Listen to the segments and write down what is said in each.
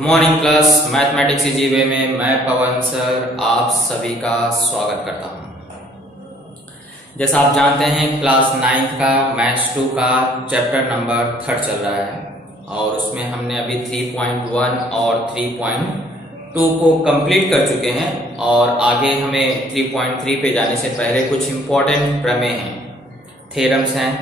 Morning class mathematics जीवे में मैं पवन सर आप सभी का स्वागत करता हूं। जैसा आप जानते हैं क्लास 9 का मैथ्स 2 का चैप्टर नंबर 3 चल रहा है और उसमें हमने अभी 3.1 और 3.2 को कंप्लीट कर चुके हैं और आगे हमें 3.3 पे जाने से पहले कुछ इंपॉर्टेंट प्रमेय हैं, थ्योरम्स हैं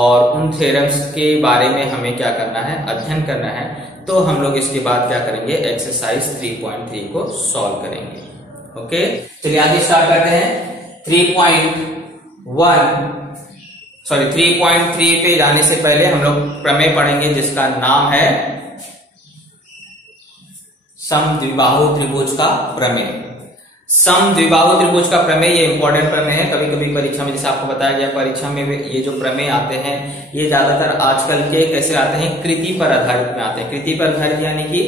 और उन थ्योरम्स के बारे में हमें क्या करना है, अध्ययन करना है। तो हम लोग इसके बाद क्या करेंगे, एक्सरसाइज 3.3 को सॉल्व करेंगे। ओके, चलिए आगे स्टार्ट करते हैं। 3.3 पे जाने से पहले हम लोग प्रमेय पढ़ेंगे जिसका नाम है समद्विबाहु त्रिभुज का प्रमेय। समद्विबाहु त्रिभुज का प्रमेय ये इंपॉर्टेंट प्रमेय है। कभी कभी परीक्षा में, जैसे आपको बताया गया, परीक्षा में ये जो प्रमेय आते हैं ये ज्यादातर आजकल के कैसे आते हैं, कृति पर आधारित में आते हैं। कृति पर आधारित यानी कि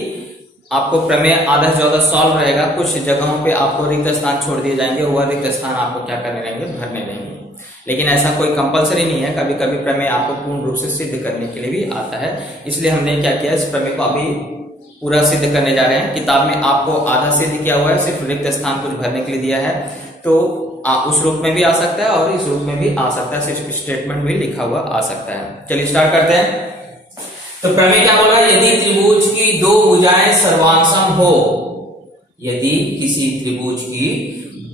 आपको प्रमेय आधा से ज्यादा सॉल्व रहेगा, कुछ जगहों पे आपको रिक्त स्थान छोड़ दिए जाएंगे, वह रिक्त स्थान आपको क्या करने रहेंगे, भरने रहेंगे। लेकिन ऐसा कोई कंपलसरी नहीं है, कभी कभी प्रमेय आपको पूर्ण रूप से सिद्ध करने के लिए भी आता है। इसलिए हमने क्या किया, इस प्रमेय को अभी पूरा सिद्ध करने जा रहे हैं। किताब में आपको आधा सिद्ध किया हुआ है, सिर्फ रिक्त स्थान कुछ भरने के लिए दिया है, तो उस रूप में भी आ सकता है और इस रूप में भी आ सकता है, सिर्फ स्टेटमेंट भी लिखा हुआ आ सकता है। चलिए स्टार्ट करते हैं। तो प्रमेय क्या बोला, यदि त्रिभुज की दो भुजाएं सर्वांसम हो, यदि किसी त्रिभुज की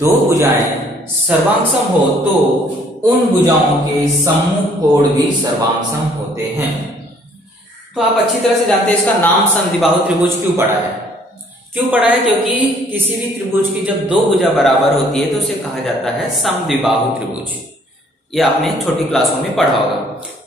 दो भुजाएं सर्वांसम हो तो उन भुजाओं के सम्मुख कोण भी सर्वांसम होते हैं। तो आप अच्छी तरह से जानते हैं इसका नाम समद्विबाहु त्रिभुज क्यों पड़ा है। क्यों पड़ा है, क्योंकि किसी भी त्रिभुज की जब दो भुजा बराबर होती है तो उसे कहा जाता है समद्विबाहु त्रिभुज। ये आपने छोटी क्लासों में पढ़ा होगा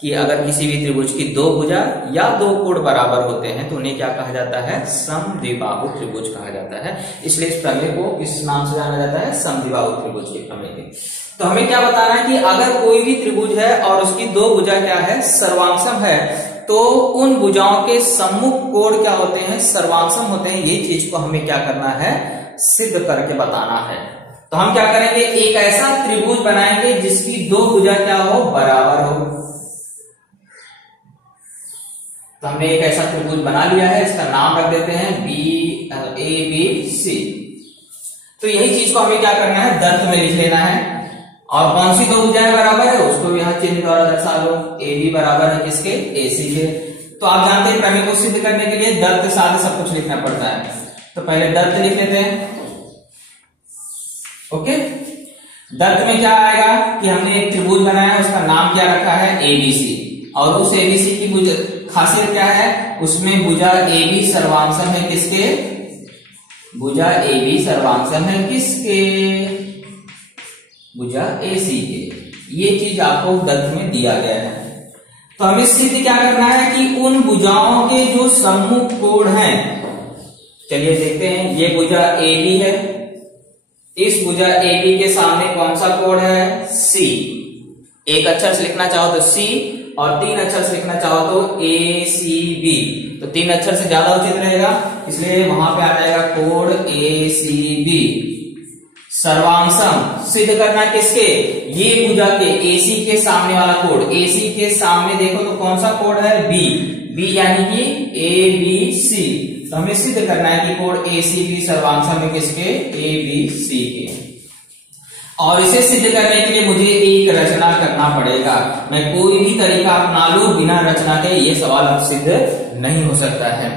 कि अगर किसी भी त्रिभुज की दो भुजा या दो कोण बराबर होते हैं तो उन्हें क्या कहा जाता है, समद्विबाहु त्रिभुज कहा जाता है। इसलिए इस प्रमेय को किस नाम से जाना जाता है, समद्विबाहु त्रिभुज के प्रमेय के। तो हमें क्या बताना है कि अगर कोई भी त्रिभुज है और उसकी दो भुजा क्या है, सर्वांसम है, तो उन भुजाओं के सम्मुख कोण क्या होते हैं, सर्वांसम होते हैं। ये चीज को हमें क्या करना है, सिद्ध करके बताना है। तो हम क्या करेंगे, एक ऐसा त्रिभुज बनाएंगे जिसकी दो भुजा क्या हो, बराबर हो। तो हमने एक ऐसा त्रिभुज बना लिया है, इसका नाम रख देते हैं ABC। तो यही चीज को हमें क्या करना है, दर्श में लिख लेना है। और कौन सी दो भुजाएं बराबर है उसको यहाँ चिन्ह द्वारा दर्शा लो। AB बराबर है किसके, AC के। तो आप जानते हैं प्रमेय को सिद्ध करने के लिए दर्द के साथ सब कुछ लिखना पड़ता है। तो पहले दर्द लिख लेते हैं। ओके, दर्द में क्या आएगा कि हमने एक त्रिभुज बनाया, उसका नाम क्या रखा है, ABC। और उस ABC की भुजा खासियत क्या है, उसमें भुजा AB सर्वांसम है किसके, भुजा AB सर्वांसम है किसके, भुजा AC के। ये चीज आपको दर्द में दिया गया है। तो हमें सिद्ध क्या करना है कि उन भुजाओं के जो सम्मुख कोण हैं, चलिए देखते हैं। ये भुजा AB है, इस भुजा AB के सामने कौन सा कोण है, C। एक अक्षर से लिखना चाहो तो C और तीन अक्षर से लिखना चाहो तो ACB। तो तीन अक्षर से ज्यादा उचित रहेगा, इसलिए वहां पे आ जाएगा कोण ACB सर्वांसम। सिद्ध करना किसके, ये भुजा के AC के सामने वाला कोण, AC के सामने देखो तो कौन सा कोण है, B यानी कि ABC। तो हमें सिद्ध करना है कि कोण ACB सर्वांसम है किसके, ABC के। और इसे सिद्ध करने के लिए मुझे एक रचना करना पड़ेगा। मैं कोई भी तरीका अपना लूं, बिना रचना के ये सवाल अब सिद्ध नहीं हो सकता है।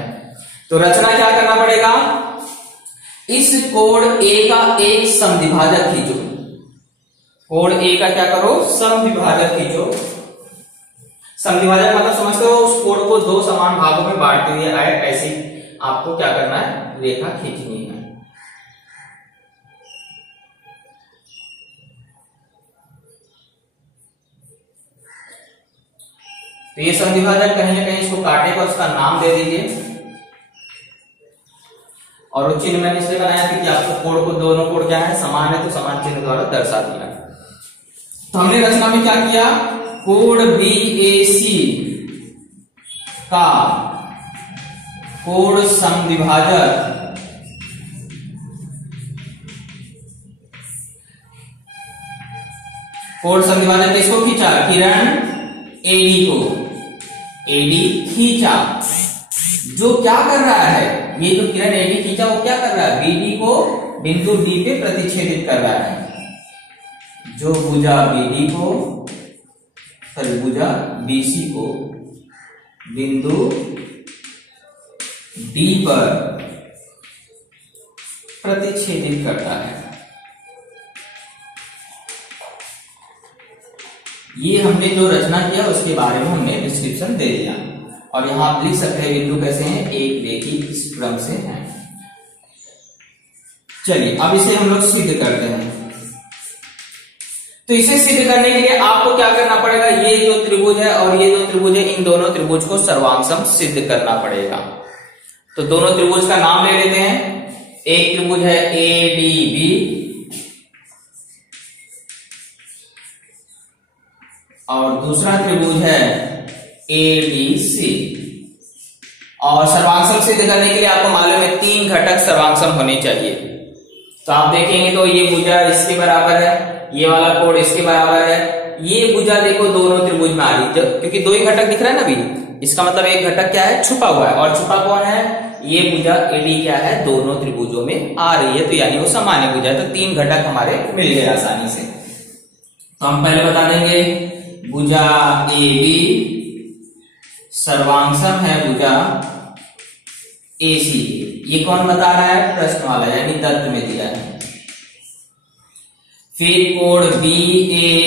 तो रचना क्या करना पड़ेगा, इस कोण A का एक समद्विभाजक खींचो। कोण A का क्या करो, समद्विभाजक खींचो। समद्विभाजक मतलब समझते हो, उस कोण को दो समान भागों में बांटते हुए आए, ऐसी आपको क्या करना है, रेखा खींचनी है। तो ये समद्विभाजक कहीं ना कहीं इसको काटेगा, उसका नाम दे दीजिए। और वो चिन्ह मैंने इसलिए बनाया कि आपको कोण को, दोनों कोण क्या है, समान है, तो समान चिन्ह द्वारा दर्शा दिया। तो हमने रचना में क्या किया, कोण BAC का कोण समद्विभाजक कोण समद्विभाजक किसको खींचा, किरण AD को, AD खींचा। जो क्या कर रहा है, ये जो किरण एडी खींचा वो क्या कर रहा है, बीडी को बिंदु डी पे प्रतिच्छेदित कर रहा है। जो भुजा बीडी को, भुजा बीसी को बिंदु डी पर प्रतिच्छेदित करता है। ये हमने जो रचना किया उसके बारे में हमने डिस्क्रिप्शन दे दिया, और यहां आप लिख सकते हैं बिंदु कैसे हैं, एक रेखी इस क्रम से हैं। चलिए अब इसे हम लोग सिद्ध करते हैं। तो इसे सिद्ध करने के लिए आपको क्या करना पड़ेगा, ये जो त्रिभुज है और ये जो त्रिभुज है, इन दोनों त्रिभुज को सर्वांगसम सिद्ध करना पड़ेगा। तो दोनों त्रिभुज का नाम ले लेते हैं। एक त्रिभुज है ADB और दूसरा त्रिभुज है ADC। और सर्वांगसम सिद्ध करने के लिए आपको मालूम है 3 घटक सर्वांगसम होने चाहिए। तो आप देखेंगे तो ये भुजा इसके बराबर है, ये वाला कोण इसके बराबर है, ये भुजा देखो दोनों त्रिभुज में आ रही है, क्योंकि 2 ही घटक दिख रहा है ना अभी, इसका मतलब एक घटक क्या है, छुपा हुआ है। और छुपा कौन है, ये भुजा AD क्या है, दोनों त्रिभुजों में आ रही है, तो यानी वो सामान्य भुजा है। तो 3 घटक हमारे मिल गए आसानी से। तो हम पहले बता देंगे भुजा AB सर्वांगसम है भुजा AC। ये कौन बता रहा है, प्रश्न वाला, यानी दत्त में दिया है। फिर कोण BAD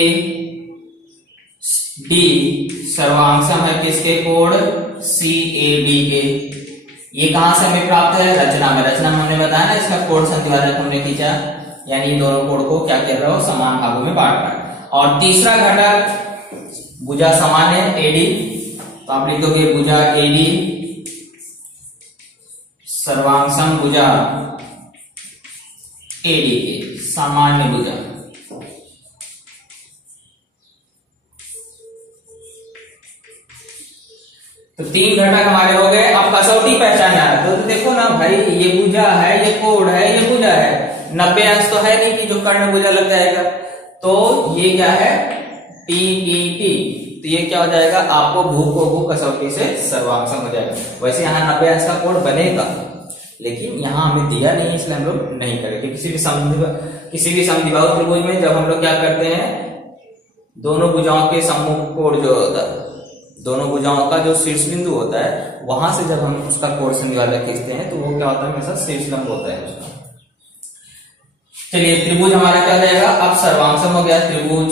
सर्वांगसम है किसके, कोण CAD के। ये कहां से हमें प्राप्त है, रचना में। रचना में हमने बताया ना, इसका कोण संधिवाचक हमने खींचा, यानी दोनों कोण को क्या कर रहा हो, समान भागों में बांट रहा है। और तीसरा घटक भुजा समान है AD, तो आप लिख दोगे भुजा AD सर्वांगसम भुजा AD के, सामान्य भुजा। तो 3 घटक हमारे हो गए। अब कसौटी पहचानना है, तो देखो ना भाई, ये भुजा है, ये कोण है, ये भुजा है, 90 अंश तो है नहीं कि जो कर्ण भुजा लग जाएगा। तो ये क्या है, TET। तो ये क्या हो जाएगा, आपको भू को भू कसौटी से सर्वांगसम हो जाएगा। वैसे यहाँ 90 अंश का कोण बनेगा, लेकिन यहाँ हमें दिया नहीं, इसलिए हम लोग नहीं करेंगे। किसी भी समद्विबाहु त्रिभुज में जब हम लोग क्या करते हैं, दोनों भुजाओं के सम्मुख कोण जो होता है, दोनों भुजाओं का जो शीर्ष बिंदु होता है, वहां से जब हम उसका कोण संधिवाचक खींचते हैं तो वो क्या होता है, हमेशा शीर्षलंब होता है उसका। चलिए त्रिभुज हमारा क्या हो जाएगा, अब सर्वांगसम हो गया। त्रिभुज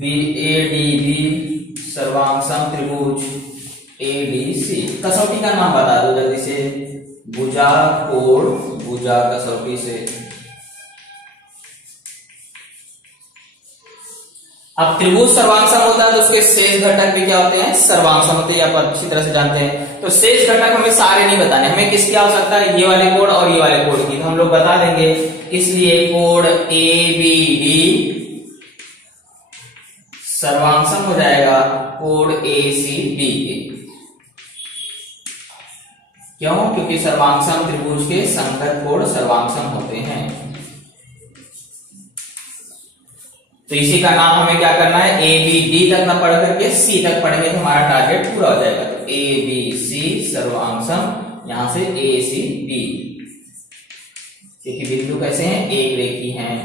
ADB सर्वांगसम त्रिभुज ADC। कसौटी का नाम बता दो जल्दी से, भुजा कोण भुजा कसौटी से। अब त्रिभुज सर्वांगसम होता है तो उसके शेष घटक भी क्या होते हैं, सर्वांगसम होते हैं, आप अच्छी तरह से जानते हैं। तो शेष घटक हमें सारे नहीं बताने, हमें किसकी आवश्यकता है, ये वाले कोण और ये वाले कोण की, तो हम लोग बता देंगे। इसलिए कोण ABD सर्वांगसम हो जाएगा कोण ACB के। क्यों, क्योंकि सर्वांगसम त्रिभुज के संगत कोण सर्वांगसम होते हैं। तो इसी का नाम हमें क्या करना है, ABD तक ना पढ़ करके C तक पढ़ेंगे तो हमारा टारगेट पूरा हो जाएगा। तो ABC सर्वांगसम, यहां से ACB, क्योंकि बिंदु कैसे हैं, एक रेखी हैं।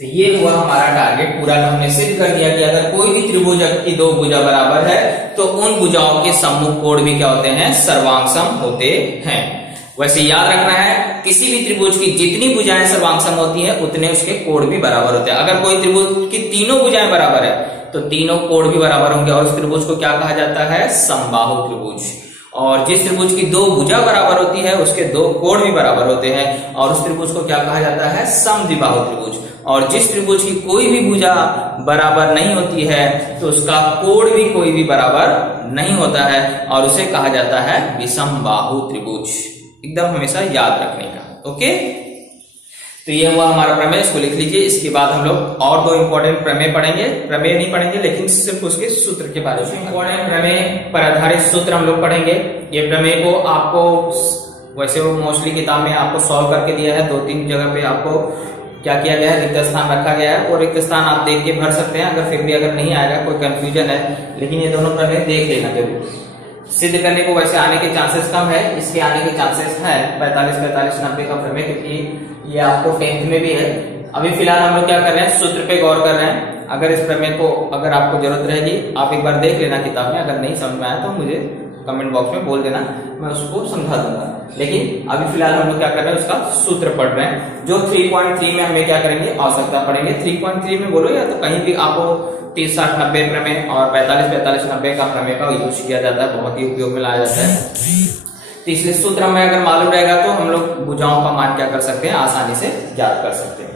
तो ये हुआ हमारा टारगेट पूरा। हमने सिद्ध कर दिया कि अगर कोई भी त्रिभुज की 2 भुजा बराबर है तो उन भुजाओं के सम्मुख कोण भी क्या होते हैं, सर्वांगसम होते हैं। वैसे याद रखना है, किसी भी त्रिभुज की जितनी भुजाएं सर्वांगसम होती हैं उतने उसके कोण भी बराबर होते हैं। अगर कोई त्रिभुज की तीनों भुजाएं बराबर है तो तीनों कोण भी बराबर होंगे, और उस त्रिभुज को क्या कहा जाता है, समबाहु त्रिभुज। और जिस त्रिभुज की 2 भुजा बराबर होती है उसके 2 कोण भी बराबर होते हैं, और उस त्रिभुज को क्या कहा जाता है, समद्विबाहु त्रिभुज। और जिस त्रिभुज की कोई भी भुजा बराबर नहीं होती है तो उसका कोण भी कोई भी बराबर नहीं होता है, और उसे कहा जाता है विषमबाहु त्रिभुज। एकदम हमेशा याद रखने का। ओके, तो ये हुआ हमारा प्रमेय, इसको लिख लीजिए। इसके बाद हम लोग और 2 इंपॉर्टेंट प्रमेय पढ़ेंगे। प्रमेय नहीं पढ़ेंगे लेकिन सिर्फ उसके सूत्र के बारे में, इंपॉर्टेंट प्रमेय पर आधारित सूत्र हम लोग पढ़ेंगे। ये प्रमेय को आपको वैसे वो मोस्टली किताब में आपको सॉल्व करके दिया है, 2-3 जगह पे आपको क्या किया गया है, रिक्त स्थान रखा गया है, और रिक्त स्थान आप देख के भर सकते हैं। अगर फिर भी अगर नहीं आएगा, कोई कंफ्यूजन है, लेकिन ये दोनों प्रमेय देख लेना जरूर। सिद्ध करने को वैसे आने के चांसेस कम है, इसके आने के चांसेस है 45, 45, 90 का प्रमेय, क्योंकि ये आपको 10th में भी है। अभी फिलहाल हम लोग क्या कर रहे हैं, सूत्र पे गौर कर रहे हैं। अगर इस प्रमेय को अगर आपको जरूरत रहेगी, आप एक बार देख लेना किताब में, अगर नहीं समझ में आया तो मुझे कमेंट बॉक्स में बोल देना, मैं उसको समझा दूंगा। लेकिन अभी फिलहाल हम लोग क्या कर रहे हैं, उसका सूत्र पढ़ रहे हैं, जो 3.3 में हमें क्या करेंगे, आवश्यकता पड़ेंगे। 3.3 में बोलो या तो कहीं भी आपको 30, 60, 90 प्रमेय और 45, 45, 90 का प्रमेय का यूज किया जाता है, बहुत ही उपयोग में लाया जाता है। तो इसलिए सूत्र हमें अगर मालूम रहेगा तो हम लोग भुजाओं का मान क्या कर सकते हैं, आसानी से ज्ञात कर सकते हैं।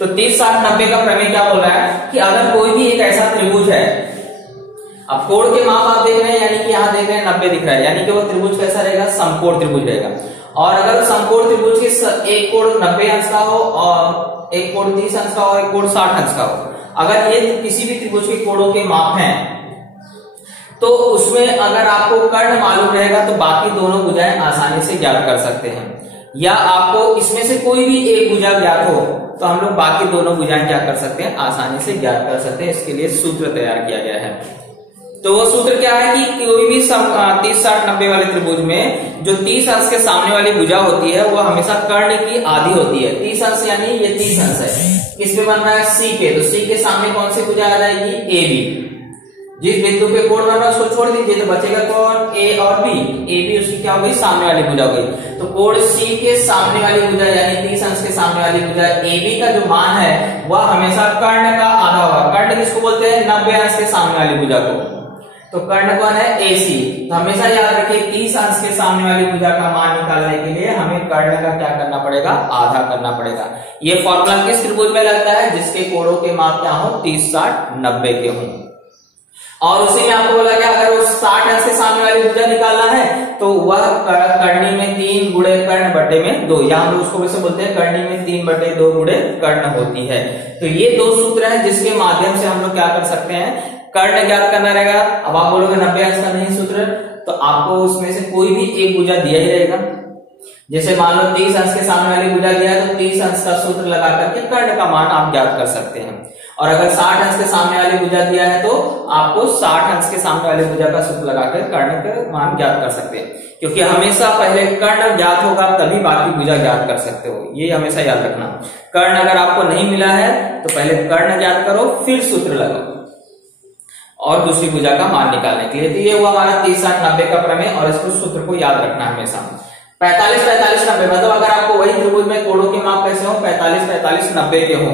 तो 30, 60, 90 का प्रमेय क्या बोल रहा है कि अगर कोई भी एक ऐसा त्रिभुज है, अब कोण के माप आप देख रहे हैं, यानी कि यहाँ देख रहे हैं 90 दिख रहा है, यानी कि वो त्रिभुज कैसा रहेगा, समकोण त्रिभुज रहेगा। और अगर समकोण त्रिभुज के एक कोण 90 अंश का हो और एक कोण 30 अंश का हो, एक कोण 60 अंश का हो, अगर ये किसी भी त्रिभुज के कोणों के माप हैं, तो उसमें अगर आपको कर्ण मालूम रहेगा तो बाकी दोनों भुजाएं आसानी से ज्ञात कर सकते हैं। या आपको इसमें से कोई भी एक भुजा ज्ञात हो तो हम लोग बाकी दोनों भुजाएं क्या कर सकते हैं, आसानी से ज्ञात कर सकते हैं। इसके लिए सूत्र तैयार किया गया है। तो वो सूत्र क्या है कि कोई भी 30, 60, 90 वाले त्रिभुज में जो 30 अंश के सामने वाली भुजा होती है वो हमेशा कर्ण की आधी होती है। 30 अंश यानी ये 30 अंश है, किस पे बन रहा है, सी पे, तो सी के सामने कौन सी भुजा आ जाएगी, ए बी। जिस बिंदु पे कोण बन रहा है उसको छोड़ दीजिए तो बचेगा कौन, ए और बी। ए बी उसकी क्या हो गई, सामने वाली भुजा हो गई। तो कोण सी के सामने वाली भुजा यानी 30 अंश के सामने वाली भुजा ए बी का जो मान है वह हमेशा कर्ण का आधा होगा। कर्ण किसको बोलते हैं, 90 अंश के सामने वाली भुजा को। तो कर्ण कौन है, ए सी। तो हमेशा याद रखिए 30 अंश के सामने वाली भुजा का मान निकालने के लिए हमें कर्ण का क्या करना पड़ेगा, आधा करना पड़ेगा। ये फॉर्मूला किस त्रिभुज में लगता है, जिसके कोणों के माप क्या हो, 30, 60, 90 के हों। और उसी में आपको बोला गया अगर वो 60 अंश के सामने वाली भुजा निकालना है तो वह कर्णी में 3 गुणे कर्ण बटे में 2, या हम उसको वैसे बोलते हैं कर्णी में 3/2 गुणे कर्ण होती है। तो ये दो सूत्र हैं जिसके माध्यम से हम लोग क्या कर सकते हैं, कर्ण ज्ञात करना रहेगा। अब आप बोलोगे 90 अंश का नहीं सूत्र, तो आपको उसमें से कोई भी एक भुजा दिया ही रहेगा। जैसे मान लो 30 अंश के सामने वाली भुजा दिया है तो 30 अंश का सूत्र लगा करके कर्ण का मान आप ज्ञात कर सकते हैं। और अगर 60 अंश के सामने वाली भुजा दिया है तो आपको 60 अंश के सामने वाली भुजा का सूत्र लगाकर कर्ण का मान ज्ञात कर सकते हैं, क्योंकि हमेशा पहले कर्ण ज्ञात होगा तभी बाकी भुजा ज्ञात कर सकते हो, ये हमेशा याद रखना। कर्ण अगर आपको नहीं मिला है तो पहले कर्ण ज्ञात करो फिर सूत्र लगाओ और दूसरी भुजा का मान निकालने के लिए। तो ये हुआ हमारा 30, 60, 90 का प्रमेय, और इसको सूत्र को याद रखना हमेशा। 45, 45, 90 मतलब अगर आपको वही त्रिभुज में कोणों के माप कैसे हो, 45, 45, 90 के हो,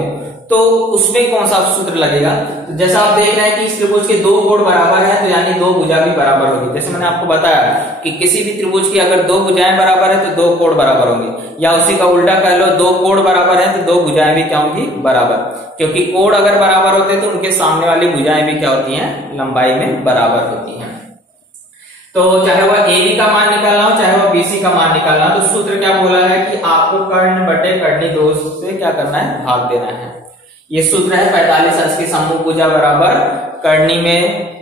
तो उसमें कौन सा सूत्र लगेगा। तो जैसा आप देख रहे हैं कि इस त्रिभुज के 2 कोण बराबर है, तो यानी 2 भुजा भी बराबर होगी। जैसे मैंने आपको बताया कि किसी भी त्रिभुज की अगर 2 भुजाएं बराबर है तो 2 कोण बराबर होंगे, या उसी का उल्टा कह लो 2 कोण बराबर है तो 2 भुजाएं भी क्या होंगी, बराबर। क्योंकि कोण अगर बराबर होते तो उनके सामने वाली भुजाएं भी क्या होती है, लंबाई में बराबर होती है। तो चाहे वह AB का मान निकालना हो चाहे वह BC का मान निकालना हो, तो सूत्र क्या बोला है कि आपको कर्ण बटे कर्णी 2 से क्या करना है, भाग देना है। ये सूत्र है 45 अंश की सम्मुख भुजा बराबर कर्णी में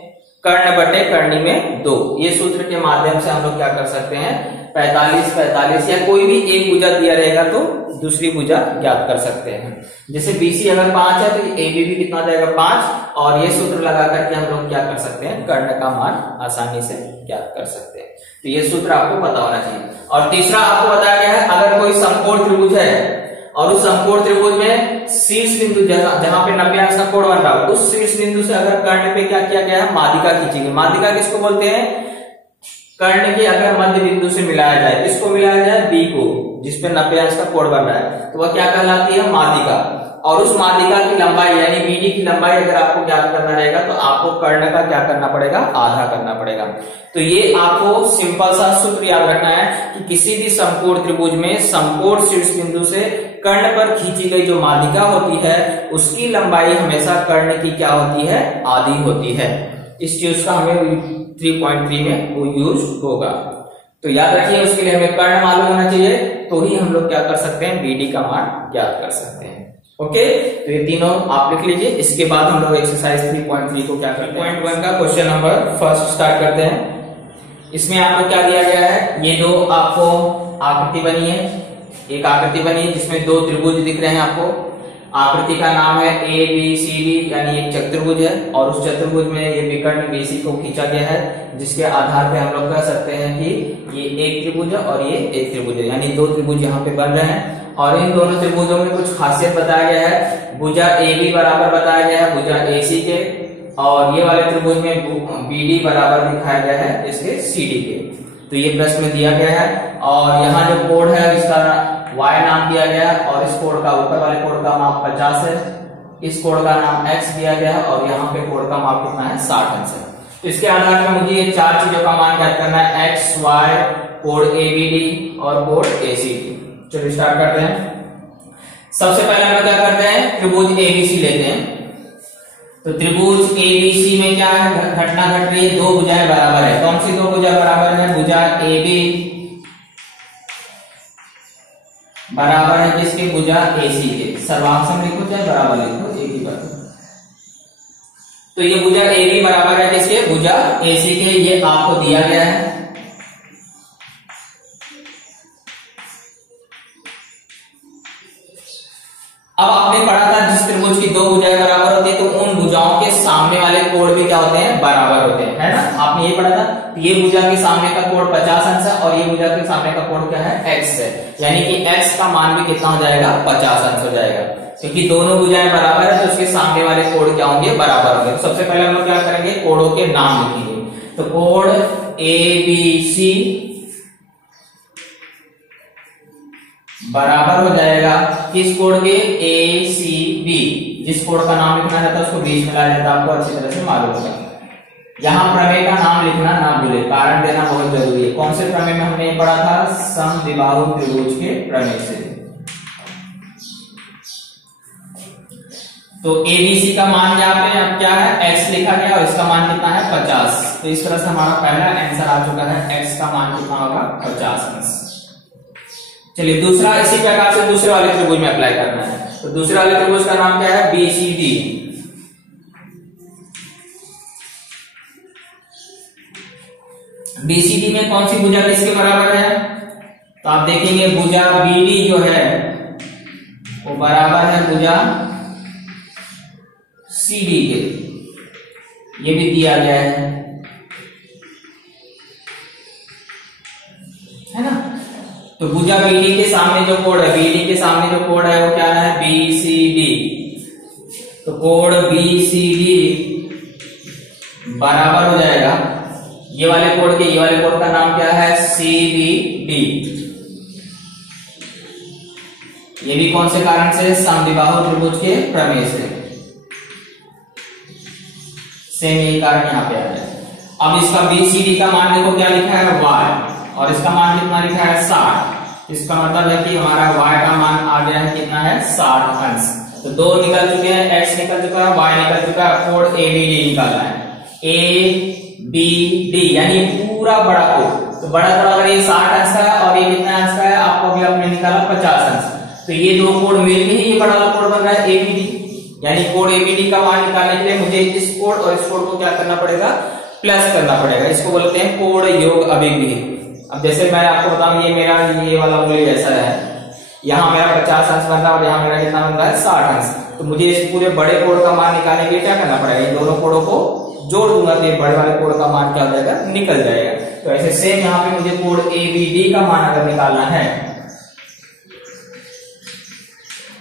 कर्ण बटे कर्णी में 2। ये सूत्र के माध्यम से हम लोग क्या कर सकते हैं, 45, 45 या कोई भी एक भुजा दिया रहेगा तो दूसरी भुजा ज्ञात कर सकते हैं। जैसे BC अगर 5 है तो AB भी कितना जाएगा, 5, और ये सूत्र लगा करके हम लोग क्या कर सकते हैं, कर्ण का मान आसानी से ज्ञात कर सकते हैं। तो ये सूत्र आपको पता होना चाहिए। और तीसरा आपको बताया गया है अगर कोई समकोण त्रिभुज है और उस समकोण त्रिभुज में शीर्ष बिंदु जहां पे 90 अंश का कोण बन रहा है उस शीर्ष बिंदु से अगर कर्ण पे क्या किया गया है, माध्यिका खींची गई। माध्यिका किसको बोलते हैं, कर्ण के अगर मध्य बिंदु से मिलाया जाए, किसको मिलाया जाए, बी को, जिसपे 90 अंश का कोण बन रहा है, तो वह क्या कहलाती है, माध्यिका। और उस माध्यिका की लंबाई यानी BD की लंबाई अगर आपको ज्ञात करना रहेगा तो आपको कर्ण का क्या करना पड़ेगा, आधा करना पड़ेगा। तो ये आपको सिंपल सा सूत्र याद रखना है कि किसी भी समकोण त्रिभुज में समकोण शीर्ष बिंदु से कर्ण पर खींची गई जो माध्यिका होती है उसकी लंबाई हमेशा कर्ण की क्या होती है, आधी होती है। इस चीज का हमें 3.3 में वो यूज होगा। तो याद रखिए उसके लिए हमें कर्ण मालूम होना चाहिए, तो ही हम लोग क्या कर सकते हैं, BD का मान ज्ञात कर सकते हैं। ओके, तो ये तीनों आप लिख लीजिए। इसके बाद हम लोग एक्सरसाइज 3.3 को क्या करते हैं, 3.1 का क्वेश्चन नंबर फर्स्ट स्टार्ट करते हैं। इसमें आपको क्या दिया गया है, ये 2 आपको आकृति बनी है, एक आकृति बनी है जिसमें 2 त्रिभुज दिख रहे हैं आपको। आकृति का नाम है ए बी सी डी, यानी एक चतुर्भुज है और उस चतुर्भुज में ये विकर्ण बीसी को खींचा गया है, जिसके आधार पे हम लोग कह सकते हैं कि ये एक त्रिभुज है और ये एक त्रिभुज है, यानी दो त्रिभुज यहाँ पे बन रहे हैं। और इन दोनों त्रिभुजों में कुछ खासियत बताया गया है। भुजा ए बी बराबर बताया गया है भुजा ए सी के, और ये वाले त्रिभुज में बी डी बराबर दिखाया गया है इसके सी डी के। तो ये प्रश्न में दिया गया है, और यहाँ जो कोण है इसका y नाम दिया गया है, और इस कोण का ऊपर वाले कोण का माप 50 है, इस कोण का नाम x दिया गया है, और यहाँ पे कोण का माप कितना है 60 अंश है। तो इसके आधार पर मुझे ये चार चीजों का मान ज्ञात करना है, x, y, कोण ABD और कोण ACD। चलिए स्टार्ट करते हैं। सबसे पहले हम क्या करते हैं, त्रिभुज ABC लेते हैं। तो त्रिभुज ABC में क्या है, घटना घट रही है, दो भुजाएं बराबर है। कौन सी दो भुजा बराबर है, भुजा AB बराबर है किसके, भुजा AC के। सर्वांश में लिखो चाहे बराबर लिखो, एक ही बात। तो ये भुजा AB बराबर है किसके, भुजा AC के, ये आपको दिया गया है। अब आपने पढ़ा था जिस त्रिभुज की दो भुजाएं बराबर होती है तो उन भुजाओं के सामने वाले कोण भी क्या होते हैं, बराबर होते हैं, है ना। आपने ये पढ़ा था। तो ये भुजा के सामने का कोण 50 अंश है और ये भुजा के सामने का कोण क्या है, x है, यानी कि x का मान भी कितना हो जाएगा, 50 अंश हो जाएगा। क्योंकि दोनों भुजाएं बराबर है तो उसके सामने वाले कोण क्या होंगे, बराबर होंगे। तो सबसे पहले हम लोग क्या करेंगे, कोणों के नाम लिखेंगे। तो कोण ABC बराबर हो जाएगा किस कोण के, ACB। जिस कोण का नाम लिखना रहता है उसको बीच में ला देता, आपको अच्छी तरह से मालूम होगा। यहाँ प्रमेय का नाम लिखना ना भूले, कारण देना बहुत जरूरी है। कौन से प्रमेय में हमने पढ़ा था, समद्विबाहु त्रिभुज के प्रमेय से। तो ABC का मान यहाँ पे अब क्या है, x लिखा गया और इसका मान कितना है 50। तो इस तरह से हमारा पहला आंसर आ चुका है, x का मान कितना होगा 50 अंश। चलिए दूसरा, इसी प्रकार से दूसरे वाले त्रिभुज में अप्लाई करना है। तो दूसरे वाले त्रिभुज का नाम क्या है, BCD। BCD में कौन सी भुजा किसके बराबर है, तो आप देखेंगे भुजा BD जो है वो बराबर है भुजा CD के। ये भी दिया गया है ना। तो भुजा BD के सामने जो कोण है, BD के सामने जो कोण है वो क्या है, BCD। तो कोण BCD बराबर हो जाएगा ये वाले कोण के, ये वाले कोण का नाम क्या है, CBD। ये भी कौन से कारण से, समद्विबाहु त्रिभुज के प्रमेय से। सेम यही कारण यहाँ पे आ जाए। अब इसका BCD का मान देखो क्या लिखा है, y, और इसका मान कितना लिखा है 60। इसका मतलब है कि हमारा y का मान आ गया है कितना है 60 अंश। तो दो निकल चुके हैं, x निकल चुका है, y निकल चुका है, कोण ABD निकालना है, ABD यानी पूरा बड़ा कोण। तो बड़ा कोण अगर ये 60 अंश का है और ये कितना अंश का है, आपको अभी आपने निकाला 50 अंश। तो ये दो कोण मिलके ही ये बड़ा वाला कोण बन रहा है ABD, यानी कोण ABD का मान निकालने के लिए मुझे इस कोण और इस कोण को क्या करना पड़ेगा, प्लस करना पड़ेगा। इसको बोलते हैं कोण योग अभिग्रही। अब जैसे मैं आपको बताऊं, ये मेरा ये वाला उंगली ऐसा है, यहाँ मेरा 50 अंश बन रहा है और यहाँ मेरा कितना बन रहा है 60 अंश। तो मुझे इस पूरे बड़े कोण का मान निकालने के लिए क्या करना पड़ेगा, इन दोनों कोणों को जोड़ दूंगा तो ये बड़े वाले कोण का मान क्या हो जाएगा, निकल जाएगा। तो ऐसे सेम यहाँ पे मुझे कोण ABD का मान अगर निकालना है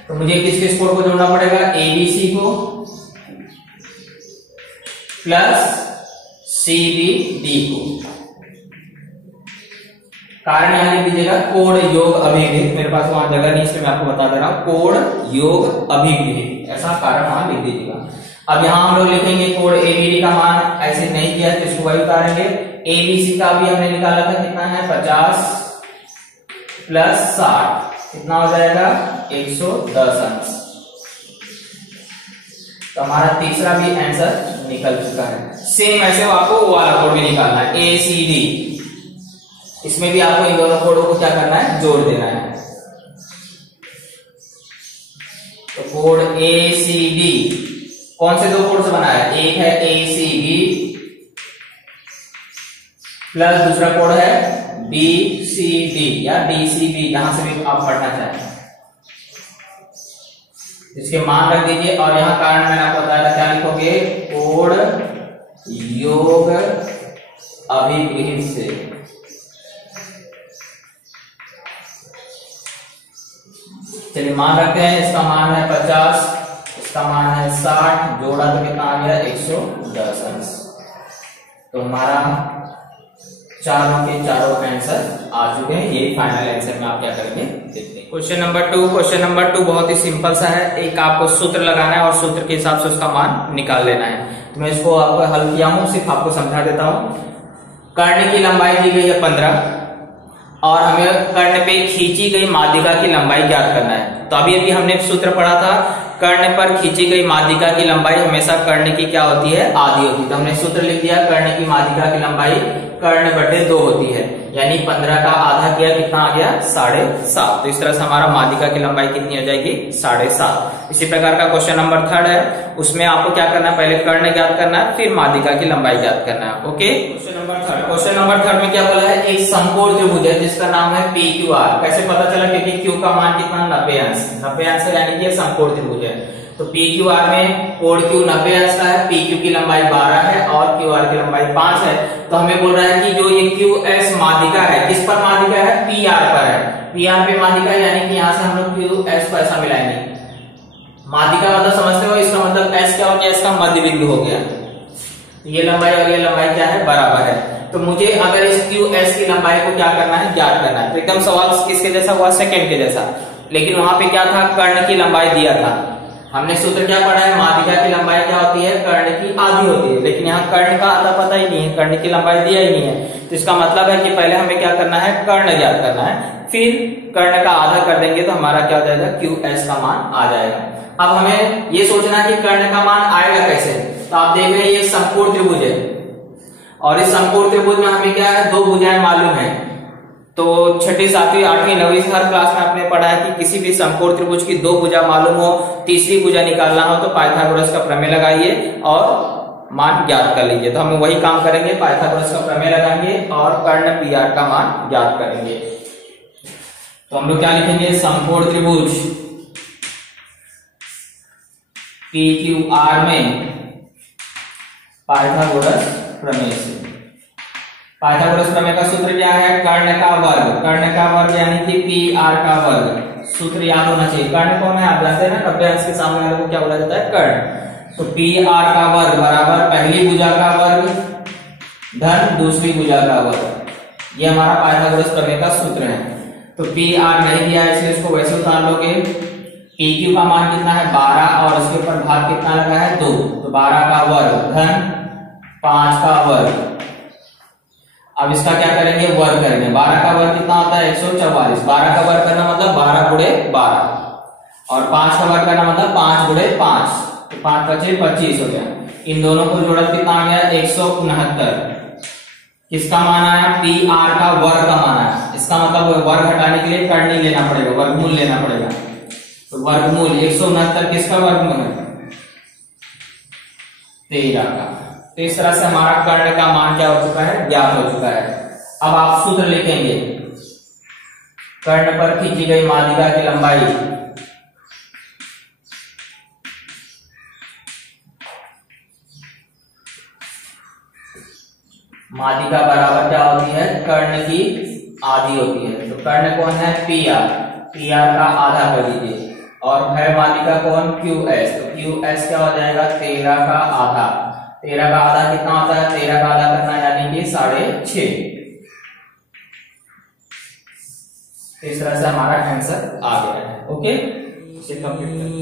तो मुझे किस कोण को जोड़ना पड़ेगा, ABC को प्लस CBD को। कारण यहां लिख दीजिएगा कोण योग अभिग्रहित, मेरे पास वहां जगह नहीं इसलिए मैं आपको बता दे रहा हूं, कोण योग अभिग्रहित, ऐसा कारण वहां लिख दीजिएगा। अब यहां हम लोग लिखेंगे कोण ABD का मान ऐसे नहीं किया तो इसको वही उतारेंगे। ABC का भी हमने निकाला था कितना है 50 प्लस 60, कितना हो जाएगा 110 अंश। तो हमारा तीसरा भी आंसर निकल चुका है। सेम ऐसे आपको वो वाला कोण भी निकालना है ACD, इसमें भी आपको इन दोनों कोणों को क्या करना है, जोड़ देना है। तो कोण ACD कौन से दो कोण से बना है, एक है ACB प्लस दूसरा कोण है BCD या DCB, यहां से भी आप पढ़ना चाहें। इसके मान रख दीजिए और यहाँ कारण मैंने आपको बताया था, क्या लिखोगे, कोण योग अभिगृहित से। चलिए मान रखते हैं, इसका मान है 50, इसका मान है 60, जोड़ा तो कितना आ गया, 110 अंश। तो हमारा चारों के चारों आंसर आ चुके हैं। यही फाइनल आंसर में आप क्या करेंगे देखते हैं। Question number 2। क्वेश्चन नंबर 2 बहुत ही सिंपल सा है। एक आपको सूत्र लगाना है और सूत्र के हिसाब से उसका मान निकाल लेना है। तो मैं इसको आपको हल किया हूं, सिर्फ आपको समझा देता हूं। कर्ण की लंबाई दी गई है 15 और हमें कर्ण पे खींची गई माध्यिका की लंबाई ज्ञात करना है। तो अभी हमने सूत्र पढ़ा था, कर्ण पर खींची गई माध्यिका की लंबाई हमेशा कर्ण की क्या होती है, आधी होती है। तो हमने सूत्र लिख दिया, कर्ण की माध्यिका की लंबाई कर्ण बटे 2 होती है, यानी 15 का आधा किया, कितना आ गया, 7.5। तो इस तरह से हमारा माध्यिका की लंबाई कितनी हो जाएगी, 7.5। इसी प्रकार का क्वेश्चन नंबर 3 है, उसमें आपको क्या करना है, पहले कर्ण ज्ञात करना है, फिर माध्यिका की लंबाई ज्ञात करना है। ओके, क्वेश्चन नंबर 3 में क्या बोला है, एक समकोण त्रिभुज है जिसका नाम है PQR। कैसे पता चला, क्योंकि Q का मान कितना, 90 अंश, 90 अंश यानी कि समकोण त्रिभुज है। तो PQR में कोण Q 90 अंश का है, PQ की लंबाई 12 है और QR की लंबाई 5 है। तो हमें बोल रहा है कि जो ये QS माध्यिका है, किस पर माध्यिका है, PR पर है। PR पे माध्यिका है, यानी कि यहाँ से हम लोग QS को ऐसा मिलाएंगे। माध्यिका मतलब समझते हो, इसका मतलब S क्या हो गया, इसका मध्य बिंदु हो गया। ये लंबाई और ये लंबाई क्या है, बराबर है। तो मुझे अगर इस QS की लंबाई को क्या करना है, ज्ञात करना है। तो एकदम सवाल किसके जैसा हुआ, सेकंड के जैसा। लेकिन वहां पे क्या था, कर्ण की लंबाई दिया था। हमने सूत्र क्या पढ़ा है, माध्यिका की लंबाई क्या होती है, कर्ण की आधी होती है। लेकिन यहाँ कर्ण का आधा पता ही नहीं है, कर्ण की लंबाई दिया ही नहीं है। तो इसका मतलब है कि पहले हमें क्या करना है, कर्ण ज्ञात करना है, फिर कर्ण का आधा कर देंगे तो हमारा क्या हो जाएगा, QS का मान आ जाएगा। अब हमें ये सोचना है कि कर्ण का मान आएगा कैसे। तो आप देख रहे हैं, ये समकोण त्रिभुज है और इस समकोण त्रिभुज में हमें क्या है, 2 भुजाएं मालूम है। तो 6ठी 7वीं 8वीं 9वीं हर क्लास में आपने पढ़ा है कि किसी भी समकोण त्रिभुज की 2 भुजा मालूम हो, तीसरी भुजा निकालना हो तो पाइथागोरस का प्रमेय लगाइए और मान ज्ञात कर लीजिए। तो हम वही काम करेंगे, पाइथागोरस का प्रमेय लगाएंगे और कर्ण PR का मान ज्ञात करेंगे। तो हम लोग क्या लिखेंगे, समकोण त्रिभुज PQR में पाइथागोरस प्रमेय से। पाइथागोरस प्रमेय का सूत्र क्या है, कर्ण का वर्ग यानी कि PR का वर्ग। सूत्र याद होना चाहिए। कर्ण कौन है, आप जानते हैं ना, 90 अंश के सामने वाले को क्या बोला जाता है, कर्ण। तो PR का वर्ग बराबर पहली भुजा का वर्ग धन दूसरी भुजा का वर्ग। ये हमारा पाइथागोरस प्रमेय का सूत्र है। तो PR नहीं दिया है, इसलिए इसको वैसे उतार लोगे। PQ का मान कितना है, 12 और उसके ऊपर भाग कितना लगा है, 2। तो 12 का वर्ग धन 5 का वर्ग। अब इसका क्या करेंगे, वर्ग करेंगे। 12 का वर्ग कितना होता है, 144। 12 का वर्ग करना मतलब 12 गुणे 12 और 5 का वर्ग करना मतलब 5 गुणे 5। तो 5 बचे 25 हो गया। इन दोनों को जोड़ा कितना आ गया, 169। किसका मान आया, PR का वर्ग का मान आया। इसका मतलब वर्ग हटाने के लिए कर्ण लेना पड़ेगा, वर्गमूल लेना पड़ेगा। तो वर्गमूल 169 किसका वर्गमूल है, 13 का। तो इस तरह से हमारा कर्ण का मान क्या हो चुका है, ज्ञात हो चुका है। अब आप सूत्र लिखेंगे, कर्ण पर खींची गई माध्यिका की लंबाई माध्यिका बराबर क्या होती है, कर्ण की आधी होती है। तो कर्ण कौन है, PR का आधा कर दीजिए और है माध्यिका कौन, QS। तो QS क्या हो जाएगा, 13 का आधा। 13 का आधा कितना होता है, 13 का आधा करना यानी कि 6.5। इस तरह से हमारा आंसर आ गया है। ओके, इसे कंप्लीट करें।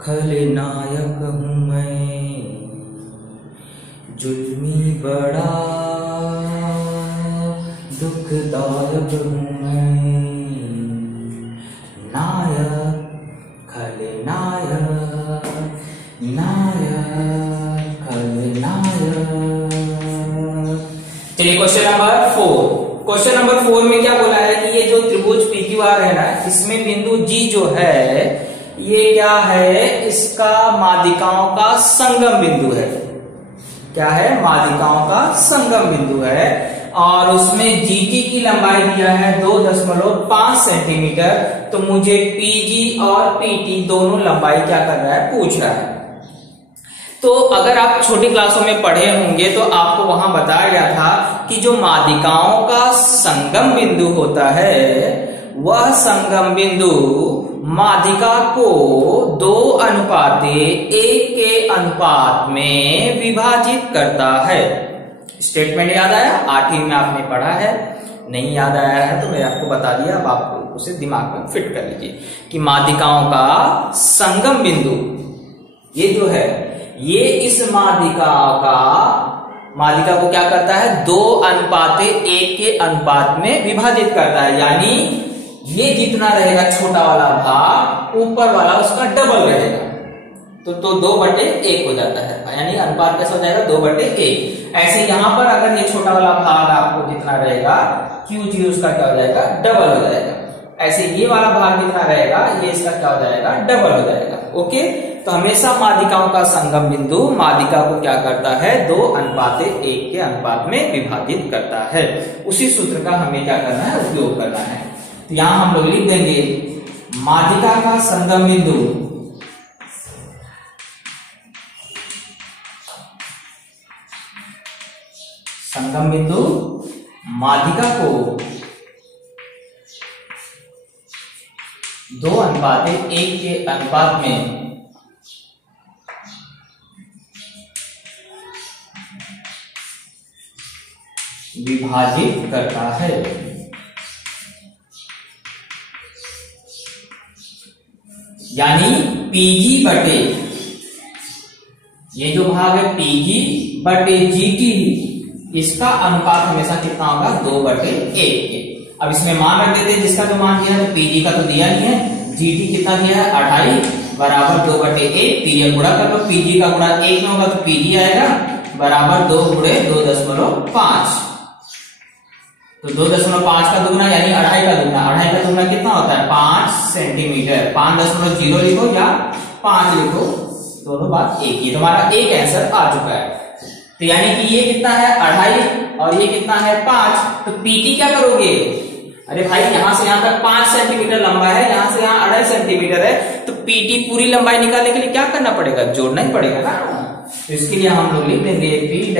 खलनायक हूं मैं, जुल्मी बड़ा दुखदायक हूं मैं, नायक खलनायक नायक खलनायक। चलिए क्वेश्चन नंबर 4। क्वेश्चन नंबर 4 में क्या बोला है कि ये जो त्रिभुज PQR है ना, इसमें बिंदु G जो है ये क्या है, इसका माध्यिकाओं का संगम बिंदु है। क्या है, माध्यिकाओं का संगम बिंदु है। और उसमें जीटी की लंबाई दिया है 2.5 सेंटीमीटर, तो मुझे पीजी और पीटी दोनों लंबाई क्या कर रहा है, पूछ रहा है। तो अगर आप छोटी क्लासों में पढ़े होंगे तो आपको वहां बताया गया था कि जो माध्यिकाओं का संगम बिंदु होता है वह संगम बिंदु माध्यिका को 2:1 के अनुपात में विभाजित करता है। स्टेटमेंट याद आया? 8वीं में आपने पढ़ा है, नहीं याद आया है तो मैं आपको बता दिया, अब आप उसे दिमाग में फिट कर लीजिए कि माध्यिकाओं का संगम बिंदु ये जो है ये इस माध्यिका को क्या करता है, 2:1 के अनुपात में विभाजित करता है। यानी ये जितना रहेगा छोटा वाला भाग ऊपर वाला उसका डबल रहेगा, तो 2/1 हो जाता है, यानी अनुपात कैसा हो जाएगा, 2/1। ऐसे यहां पर अगर ये छोटा वाला भाग आपको जितना रहेगा QG उसका क्या हो जाएगा, डबल हो जाएगा। ऐसे ये वाला भाग जितना रहेगा ये इसका क्या हो जाएगा, डबल हो जाएगा। ओके, तो हमेशा माध्यिकाओं का संगम बिंदु माध्यिका को क्या करता है, 2:1 के अनुपात में विभाजित करता है। उसी सूत्र का हमें क्या करना है, उपयोग करना है। तो यहां हम लोग लिख देंगे माध्यिका का संगम बिंदु माध्यिका को 2:1 के अनुपात में विभाजित करता है। यानी PG बटे ये जो भाग है PG बटे GT, इसका अनुपात हमेशा कितना होगा, 2/1 के। अब इसमें मान रख देते हैं, जिसका जो मान दिया है, तो PG का तो दिया नहीं है, GT कितना दिया है, 2.5 बराबर 2/1। पीरियड गुणा कर लो, PG का गुणा 1 में होगा तो PG आएगा बराबर 2 गुणे 2.5। तो 2.5 का दुगुना यानी 2.5 का दुगुना, 2.5 का दुगुना कितना होता है, 5 सेंटीमीटर। 5.0 लिखो या 5 लिखो, दोनों बात एक ही। तुम्हारा एक आंसर आ चुका है। तो यानी कि ये कितना है, 2.5 और ये कितना है, 5। तो पीटी क्या करोगे, अरे भाई यहां से यहां तक 5 सेंटीमीटर लंबा है, यहां से यहां 2.5 सेंटीमीटर है, तो पीटी पूरी लंबाई निकालने के लिए क्या करना पड़ेगा, जोड़ना ही पड़ेगा ना। तो इसके लिए हम लोग लिख देंगे P'(G')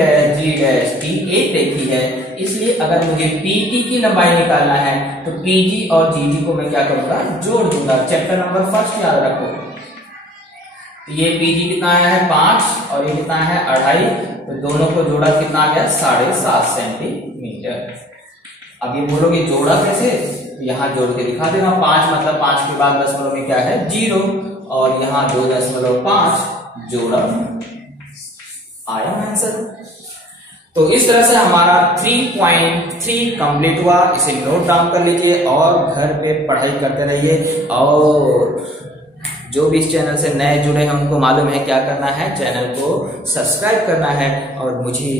एक रेखी है, इसलिए अगर मुझे पीटी की लंबाई निकालना है तो पीजी और जीटी को मैं क्या करूंगा, जोड़ दूंगा। चैप्टर नंबर 1 याद रखो। तो ये पीजी कितना आया है, 5 और ये कितना है, 2.5, तो दोनों को जोड़ा कितना आ गया, 7.5 सेंटीमीटर। अब ये बोलोगे जोड़ा कैसे, तो यहाँ जोड़ के दिखा देगा। 5 मतलब 5 के बाद दशमलव में क्या है, 0, और यहाँ 2.5 जोड़ा, आया आंसर। तो इस तरह से हमारा 3.3 कंप्लीट हुआ। इसे नोट डाउन कर लीजिए और घर पे पढ़ाई करते रहिए। और जो भी इस चैनल से नए जुड़े हैं उनको मालूम है क्या करना है, चैनल को सब्सक्राइब करना है और मुझे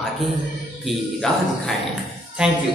आगे की राह दिखाएं। Thank you.